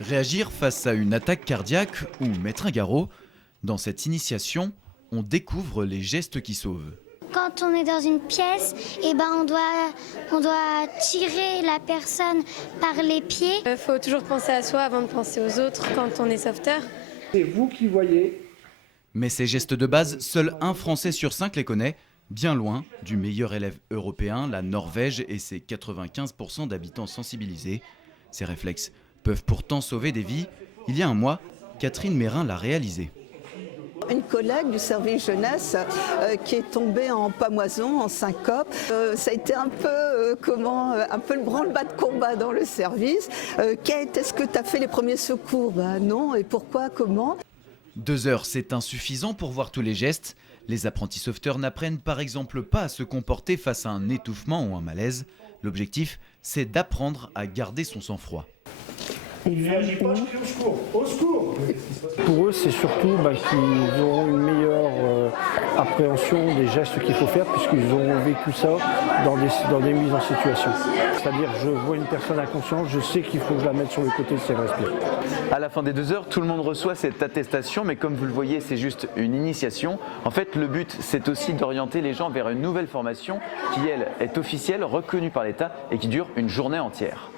Réagir face à une attaque cardiaque ou mettre un garrot. Dans cette initiation, on découvre les gestes qui sauvent. Quand on est dans une pièce, on doit tirer la personne par les pieds. Il faut toujours penser à soi avant de penser aux autres quand on est sauveteur. C'est vous qui voyez. Mais ces gestes de base, seul un Français sur 5 les connaît, bien loin du meilleur élève européen, la Norvège et ses 95% d'habitants sensibilisés. Ces réflexes peuvent pourtant sauver des vies. Il y a un mois, Catherine Mérin l'a réalisé. Une collègue du service jeunesse qui est tombée en pamoison, en syncope. Ça a été un peu le branle-bas de combat dans le service. Kate, est-ce que tu as fait les premiers secours? Non, et pourquoi, comment? 2 heures, c'est insuffisant pour voir tous les gestes. Les apprentis sauveteurs n'apprennent par exemple pas à se comporter face à un étouffement ou un malaise. L'objectif, c'est d'apprendre à garder son sang-froid. Il ne réagit pas, je crie au secours. Au secours! Pour eux, c'est surtout qu'ils auront une meilleure appréhension des gestes qu'il faut faire puisqu'ils auront vécu ça dans des mises en situation. C'est-à-dire, je vois une personne inconsciente, je sais qu'il faut que je la mette sur le côté si elle respire. À la fin des 2 heures, tout le monde reçoit cette attestation, mais comme vous le voyez, c'est juste une initiation. En fait, le but, c'est aussi d'orienter les gens vers une nouvelle formation qui, elle, est officielle, reconnue par l'État et qui dure une journée entière.